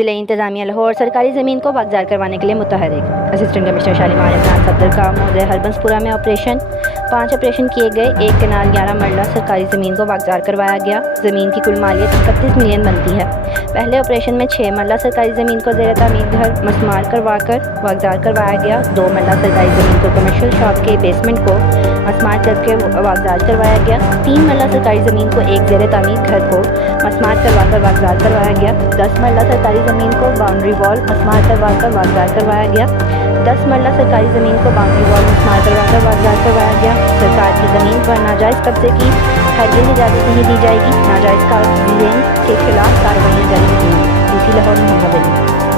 ज़िले इंतज़ामिया लाहौर सरकारी ज़मीन को वागज़ार करवाने के लिए मुतहरिक। असिस्टेंट कमिश्नर शालीमार इमरान सफदर का मौज़े हरबंसपुरा में ऑपरेशन। 5 ऑपरेशन किए गए। एक केनाल 11 मरला सरकारी ज़मीन को वागज़ार करवाया गया। ज़मीन की कुल मालियत 31 मिलियन बनती है। पहले ऑपरेशन में 6 मरला सरकारी ज़मीन को ज़ेर तामीर घर मस्मार करवाकर वागज़ार करवाया गया। 2 मरला सरकारी ज़मीन को कमर्शियल शॉप के बेसमेंट को मस्मार करके वागज़ार करवाया गया। 3 मरला सरकारी ज़मीन को एक ज़ेर तामीर घर को मस्मार करवाकर वागज़ार करवाया गया। 10 मरला सरकारी ज़मीन को बाउंड्री वॉल मस्मार करवाकर वागज़ार करवाया गया। 10 मरला सरकारी ज़मीन को बाउंड्री वॉल मस्मार करवाकर वागज़ार करवाया गया। सरकार की ज़मीन पर नाजायज़ कब्जे की हरगिज़ इजाज़त नहीं दी जाएगी। नाजायज़ कब्जे के खिलाफ कार्रवाई जारी रहेंगी। लाहौर मोहम्मद अली।